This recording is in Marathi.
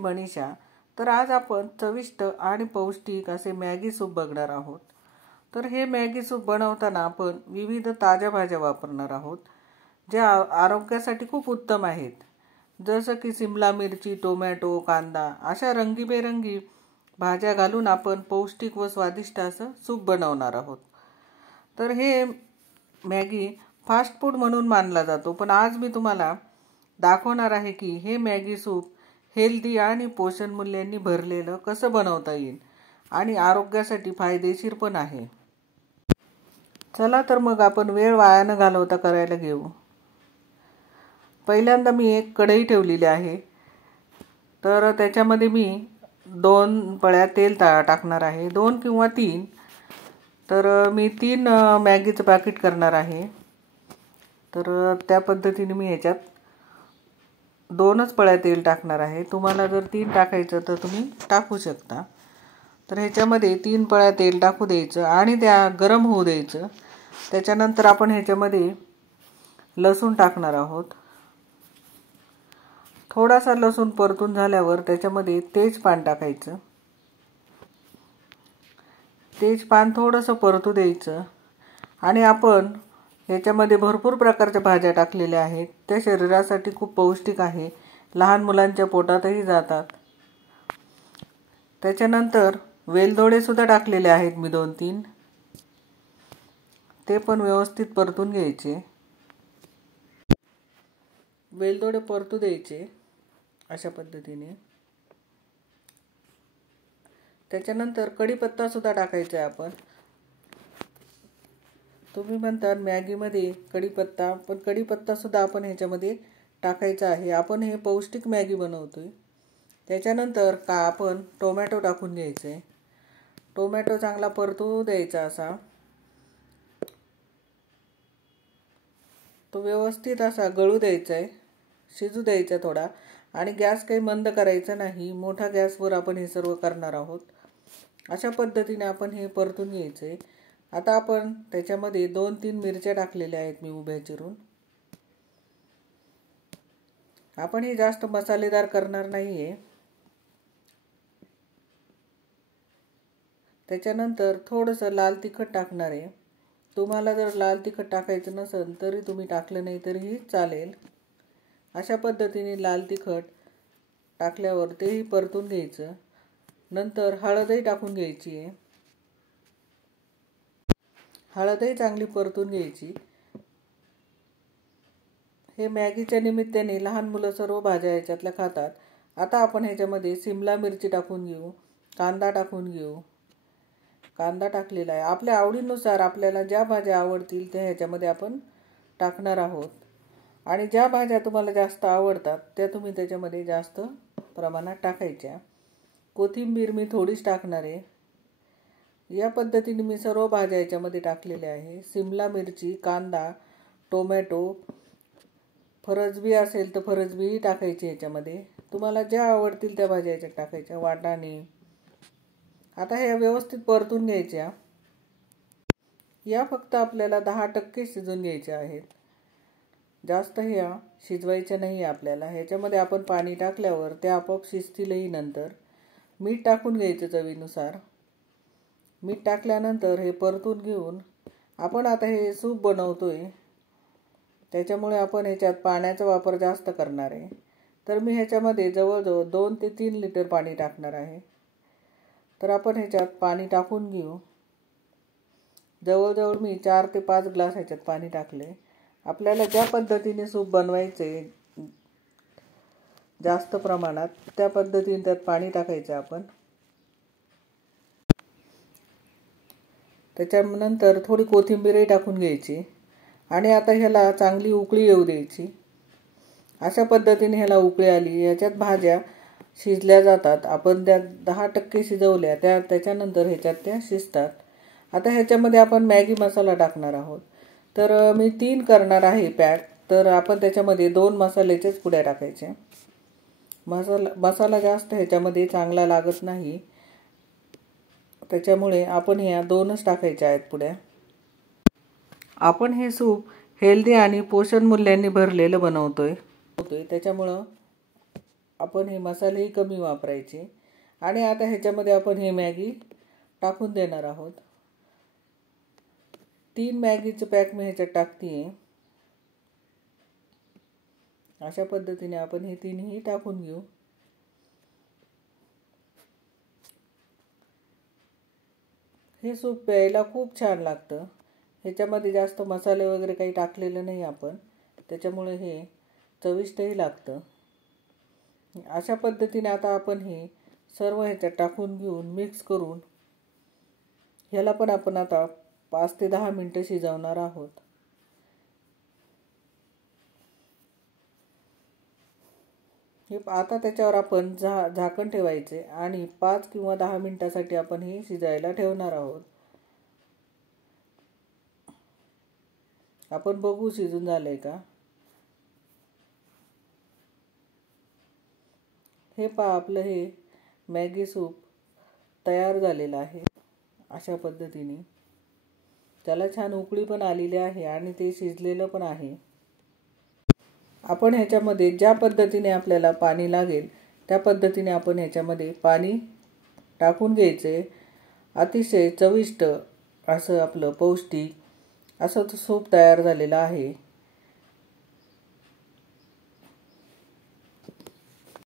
मनीषा. तर आज आपण चविष्ट आणि पौष्टिक असे मॅगी सूप बघणार आहोत. तर हे मॅगी सूप बनवताना आपण विविध ताज्या भाज्या वापरणार आहोत, ज्या आरोग्यासाठी खूप उत्तम आहेत. जसं की सिमला मिरची, टोमॅटो, कांदा अशा रंगीबेरंगी भाज्या घालून आपण पौष्टिक व स्वादिष्ट असं सूप बनवणार आहोत. तर हे मॅगी फास्ट फूड म्हणून मानला जातो, पण आज मी तुम्हाला दाखवणार आहे की हे मॅगी सूप हेल्दी आणि पोषण मूल्यांनी भरलेलं कसं बनवता येईल आणि आरोग्यासाठी फायदेशीर पण आहे. चला तर मग आपण वेळ वाया न घालवता करायला घेऊ. पहिल्यांदा मी एक कढई ठेवलेली आहे. तर त्याच्यामध्ये मी 2 पळ्या तेल टाकणार आहे, 2 किंवा 3. तर मी 3 मॅगीचं पॅकेट करणार आहे. तर त्या पद्धतीने मी ह्याच्यात 2च पळ्या तेल टाकणार आहे. तुम्हाला जर 3 टाकायचं तर तुम्ही टाकू शकता. तर ह्याच्यामध्ये 3 पळ्या तेल टाकू द्यायचं आणि त्या गरम होऊ द्यायचं. त्याच्यानंतर आपण ह्याच्यामध्ये लसूण टाकणार आहोत. थोडासा लसूण परतून झाल्यावर त्याच्यामध्ये तेजपान टाकायचं. तेजपान थोडंसं परतू द्यायचं आणि आपण ह्याच्यामध्ये भरपूर प्रकारच्या भाज्या टाकलेल्या आहेत. त्या शरीरासाठी खूप पौष्टिक आहे, लहान मुलांच्या पोटातही जातात. त्याच्यानंतर वेलदोडे सुद्धा टाकलेले आहेत मी 2-3. ते पण व्यवस्थित परतून घ्यायचे. वेलदोडे परतू द्यायचे अशा पद्धतीने. त्याच्यानंतर कढीपत्ता सुद्धा टाकायचा आहे आपण. तुम्ही म्हणता मॅगीमध्ये कढीपत्ता, पण कढीपत्ता सुद्धा आपण ह्याच्यामध्ये टाकायचा आहे. आपण हे पौष्टिक मॅगी बनवतोय. त्याच्यानंतर आपण टोमॅटो टाकून घ्यायचे. टोमॅटो चांगला परतू द्यायचा असा. तो व्यवस्थित असा गळू द्यायचा आहे, शिजू द्यायचा थोडा. आणि गॅस काही मंद करायचा नाही, मोठ्या गॅसवर आपण हे सर्व करणार आहोत. अशा पद्धतीने आपण हे परतून घ्यायचं आहे. आता आपण त्याच्यामध्ये 2-3 मिरच्या टाकलेल्या आहेत मी उभ्या चिरून. आपण हे जास्त मसालेदार करणार नाही आहे. त्याच्यानंतर थोडंसं लाल तिखट टाकणार आहे. तुम्हाला जर लाल तिखट टाकायचं नसेल तरी तुम्ही टाकलं नाही तरीही चालेल. अशा पद्धतीने लाल तिखट टाकल्यावर तेही परतून घ्यायचं. नंतर हळदही टाकून घ्यायची आहे. हळदही चांगली परतून घ्यायची. हे मॅगीच्या निमित्ताने लहान मुलं सर्व भाज्या ह्याच्यातल्या खातात. आता आपण ह्याच्यामध्ये सिमला मिरची टाकून घेऊ, कांदा टाकून घेऊ. कांदा टाकलेला आहे. आपल्या आवडीनुसार आपल्याला ज्या भाज्या आवडतील त्या ह्याच्यामध्ये आपण टाकणार आहोत. आणि ज्या भाज्या तुम्हाला जास्त आवडतात त्या तुम्ही त्याच्यामध्ये जास्त प्रमाणात टाकायच्या. कोथिंबीर मी थोडीच टाकणार आहे. या पद्धतीने मी सर्व भाज्या याच्यामध्ये टाकलेल्या आहे. सिमला मिरची, कांदा, टोमॅटो, फरसबी असेल तर फरसबीही टाकायची ह्याच्यामध्ये. तुम्हाला ज्या आवडतील त्या भाज्या याच्यात टाकायच्या. वाटाणे. आता हे व्यवस्थित परतून घ्यायच्या. या फक्त आपल्याला 10% शिजून घ्यायच्या आहेत. जास्त ह्या शिजवायच्या नाही आपल्याला. ह्याच्यामध्ये आपण पाणी टाकल्यावर त्या आपोआप शिजतीलही. नंतर मीठ टाकून घ्यायचं चवीनुसार. मीठ टाकल्यानंतर हे परतून घेऊन आपण आता हे सूप बनवतोय, त्याच्यामुळे आपण ह्याच्यात पाण्याचा वापर जास्त करणार आहे. तर मी ह्याच्यामध्ये जवळजवळ 2 ते 3 लिटर पाणी टाकणार आहे. तर आपण ह्याच्यात पाणी टाकून घेऊ. जवळजवळ मी 4 ते 5 ग्लास ह्याच्यात पाणी टाकले. आपल्याला ज्या पद्धतीने सूप बनवायचे जास्त प्रमाणात त्या पद्धतीने त्यात पाणी टाकायचं आपण. त्याच्यानंतर थोडी कोथिंबीरही टाकून घ्यायची आणि आता ह्याला चांगली उकळी येऊ द्यायची. अशा पद्धतीने ह्याला उकळी आली. ह्याच्यात भाज्या शिजल्या जातात. आपण त्या 10% शिजवल्या त्याच्यानंतर ह्याच्यात त्या शिजतात. आता ह्याच्यामध्ये आपण मॅगी मसाला टाकणार आहोत. तर मी 3 करणार आहे पॅक. तर आपण त्याच्यामध्ये 2 मसाल्याच्याच पुड्या टाकायच्या. मसाला जास्त ह्याच्यामध्ये चांगला लागत नाही, त्याच्यामुळे आपण ह्या 2च टाकायच्या आहेत पुड्या. आपण हे सूप हेल्दी आणि पोषण मूल्यांनी भरलेलं बनवतोय. त्याच्यामुळं आपण हे मसालेही कमी वापरायचे. आणि आता ह्याच्यामध्ये आपण हे मॅगी टाकून देणार आहोत. 3 मॅगीचं पॅक मी ह्याच्यात टाकते. अशा पद्धतीने आपण हे 3ही टाकून घेऊ. हे सूप प्यायला खूप छान लागतं. ह्याच्यामध्ये जास्त मसाले वगैरे काही टाकलेले नाही आपण, त्याच्यामुळे हे चविष्टही लागतं. अशा पद्धतीने आता आपण हे सर्व ह्याच्यात टाकून घेऊन मिक्स करून ह्याला पण आपण आता 5 ते 10 मिनिटं शिजवणार आहोत. हे आता त्याच्यावर आपण झाकण ठेवायचे आणि 5 किंवा 10 मिनिटासाठी आपण हे शिजायला ठेवणार आहोत. आपण बघू शिजून झालंय का. हे पहा, आपलं हे मॅगी सूप तयार झालेलं आहे. अशा पद्धतीने त्याला छान उकळी पण आलेली आहे आणि ते शिजलेलं पण आहे. आपण ह्याच्यामध्ये ज्या पद्धतीने आपल्याला पाणी लागेल त्या पद्धतीने आपण ह्याच्यामध्ये पाणी टाकून घ्यायचे. अतिशय चविष्ट असं आपलं पौष्टिक असं सूप तयार झालेलं आहे.